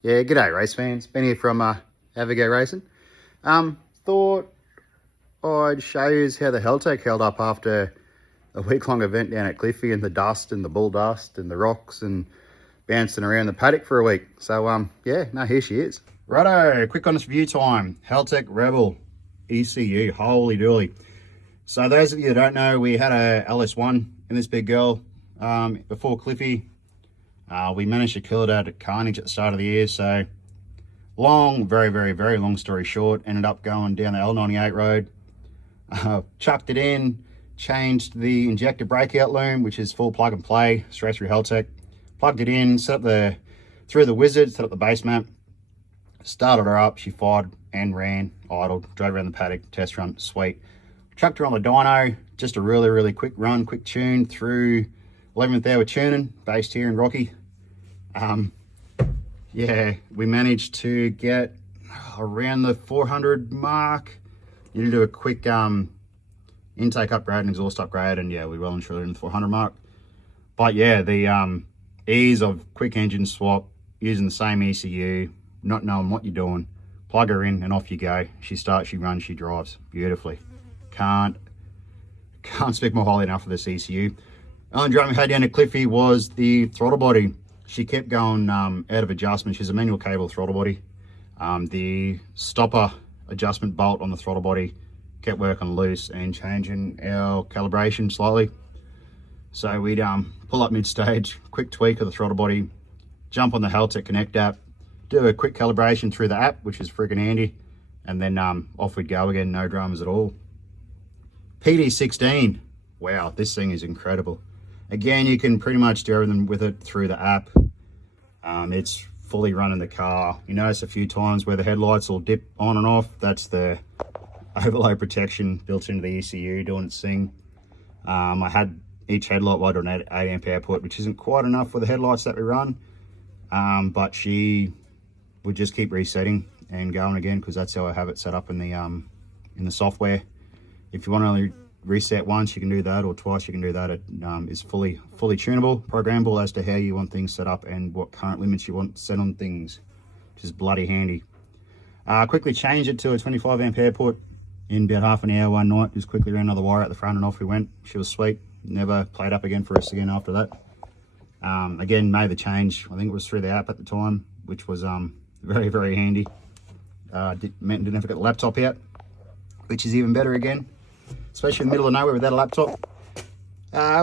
Yeah, g'day race fans. Ben here from Have a Go Racing. Thought I'd show you how the Haltech held up after a week-long event down at Cliffy in the dust and the bull dust and the rocks and bouncing around the paddock for a week. So, yeah, no, here she is. Righto, quick honest review time. Haltech Rebel ECU, holy dooly. So those of you that don't know, we had a LS1 in this big girl before Cliffy. We managed to kill it out at Carnage at the start of the year, so long, very long story short, ended up going down the L98 road, chucked it in, changed the injector breakout loom, which is full plug and play, straight through Haltech, plugged it in, through the wizard, set up the base map, started her up, she fired and ran, idled, drove around the paddock, test run, sweet. Chucked her on the dyno, just a really quick run, quick tune through 11th hour tuning, based here in Rocky. Yeah, we managed to get around the 400 mark. You need to do a quick intake upgrade and exhaust upgrade, and yeah, we well and truly in the 400 mark. But yeah, the ease of quick engine swap, using the same ECU, not knowing what you're doing, plug her in and off you go. She starts, she runs, she drives beautifully. Can't speak more highly enough of this ECU. Only drama we had down at Cliffy was the throttle body. She kept going out of adjustment. She's a manual cable throttle body. The stopper adjustment bolt on the throttle body kept working loose and changing our calibration slightly. So we'd pull up mid-stage, quick tweak of the throttle body, jump on the Haltech Connect app, do a quick calibration through the app, which is freaking handy, and then off we'd go again, no dramas at all. Pd16, wow, this thing is incredible. Again, you can pretty much do everything with it through the app. It's fully running the car. You notice a few times where the headlights will dip on and off. That's the overload protection built into the ECU doing its thing. I had each headlight wired on 8 amp output, which isn't quite enough for the headlights that we run. But she would just keep resetting and going again, because that's how I have it set up in the software. If you want to only reset once, you can do that, or twice you can do that. It is fully tunable, programmable as to how you want things set up and what current limits you want set on things, which is bloody handy. Quickly changed it to a 25 amp output in about half an hour one night. Just quickly ran another wire out the front and off we went. She was sweet. Never played up again for us again after that. Again, made the change, I think it was through the app at the time, which was very handy. Didn't have to get the laptop out, which is even better again, especially in the middle of nowhere without a laptop.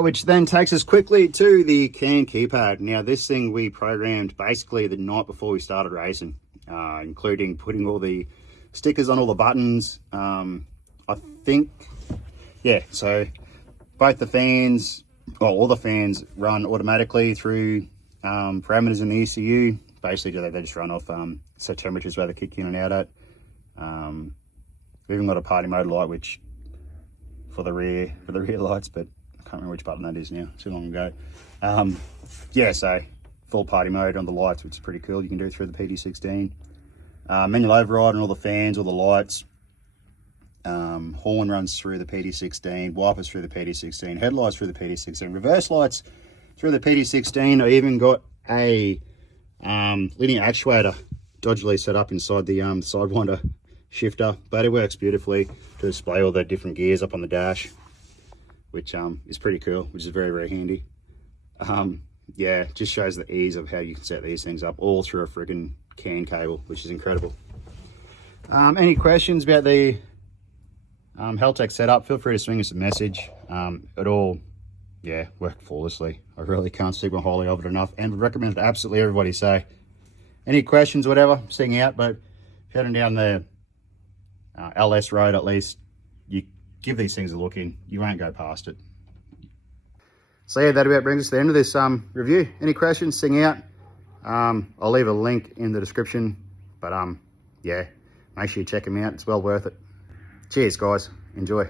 Which then takes us quickly to the CAN keypad. Now, this thing we programmed basically the night before we started racing, including putting all the stickers on all the buttons. I think, yeah, so both the fans, well, all the fans run automatically through parameters in the ECU. Basically, they just run off set temperatures where they kick in and out at. We've even got a party mode light, which for the rear lights, but I can't remember which button that is now, too long ago. Yeah, so full party mode on the lights, which is pretty cool. You can do it through the Pd16. Manual override on all the fans, all the lights. Horn runs through the Pd16, wipers through the Pd16, headlights through the Pd16, reverse lights through the Pd16. I even got a linear actuator dodgily set up inside the Sidewinder shifter, but it works beautifully to display all the different gears up on the dash, which is pretty cool, which is very handy. Yeah, just shows the ease of how you can set these things up all through a friggin' CAN cable, which is incredible. Any questions about the Haltech setup, feel free to swing us a message. It all, yeah, worked flawlessly. I really can't speak more highly of it enough, and would recommend it to absolutely everybody. So any questions, whatever, sing out. But if you're heading down the LS road, at least you give these things a look in. You won't go past it. So yeah, that about brings us to the end of this review. Any questions, sing out. I'll leave a link in the description, but yeah, make sure you check them out. It's well worth it. Cheers guys, enjoy.